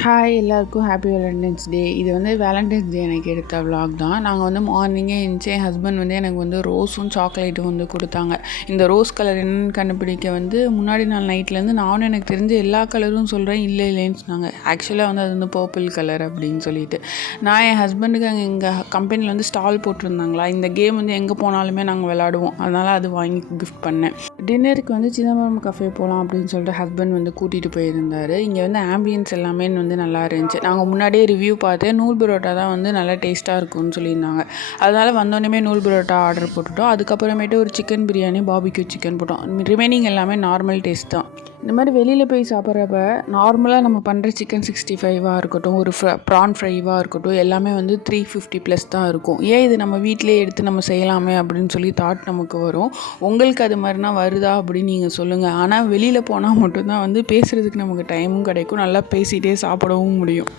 Hi எல்லாருக்கும் happy Valentine's டே. இது வந்து வேலண்டைன்ஸ் டே எனக்கு எடுத்த விலாக் தான். நாங்கள் வந்து மார்னிங்கே எழுந்துச்சி என் ஹஸ்பண்ட் வந்து எனக்கு வந்து ரோஸும் சாக்லேட்டும் வந்து கொடுத்தாங்க. இந்த ரோஸ் கலர் என்னென்னு கண்டுபிடிக்க வந்து முன்னாடி நாள் நைட்லேருந்து நானும் எனக்கு தெரிஞ்ச எல்லா கலரும் சொல்கிறேன், இல்லைன்னு சொன்னாங்க. ஆக்சுவலாக வந்து அது வந்து பர்பிள் கலர் அப்படின்னு சொல்லிட்டு நான் என் ஹஸ்பண்டுக்கு அங்கே எங்கள் கம்பெனியில் வந்து ஸ்டால் போட்டிருந்தாங்களா, இந்த கேம் வந்து எங்கே போனாலுமே நாங்கள் விளாடுவோம், அதனால் அது வாங்கி கிஃப்ட் பண்ணேன். டின்னருக்கு வந்து சிதம்பரம் கஃபே போகலாம் அப்படின்னு சொல்லிட்டு ஹஸ்பண்ட் வந்து கூட்டிகிட்டு போயிருந்தார். இங்கே வந்து ஆம்பியன்ஸ் எல்லாமே வந்து நல்லா இருந்துச்சு. நாங்கள் முன்னாடியே ரிவ்யூ பார்த்தேன், நூல் பரோட்டா தான் வந்து நல்லா டேஸ்ட்டாக இருக்கும்னு சொல்லியிருந்தாங்க. அதனால் வந்தோடனே நூல் பரோட்டா ஆர்டர் போட்டுட்டோம். அதுக்கப்புறமேட்டு ஒரு சிக்கன் பிரியாணி, பாபிக்யூ சிக்கன் போட்டோம். ரிமைனிங் எல்லாமே நார்மல் டேஸ்ட் தான். இந்த மாதிரி வெளியில் போய் சாப்பிட்றப்ப நார்மலாக நம்ம பண்ணுற சிக்கன் 65 இருக்கட்டும், ஒரு ப்ரான் ஃப்ரைவாக இருக்கட்டும், எல்லாமே வந்து 350+ தான் இருக்கும். ஏன் இது நம்ம வீட்டிலே எடுத்து நம்ம செய்யலாமே அப்படின்னு சொல்லி தாட் நமக்கு வரும். உங்களுக்கு அது மாதிரினா வருதா அப்படின்னு நீங்கள் சொல்லுங்கள். ஆனால் வெளியில் போனால் மட்டும்தான் வந்து பேசுகிறதுக்கு நமக்கு டைமும் கிடைக்கும், நல்லா பேசிகிட்டே சாப்பிடவும் முடியும்.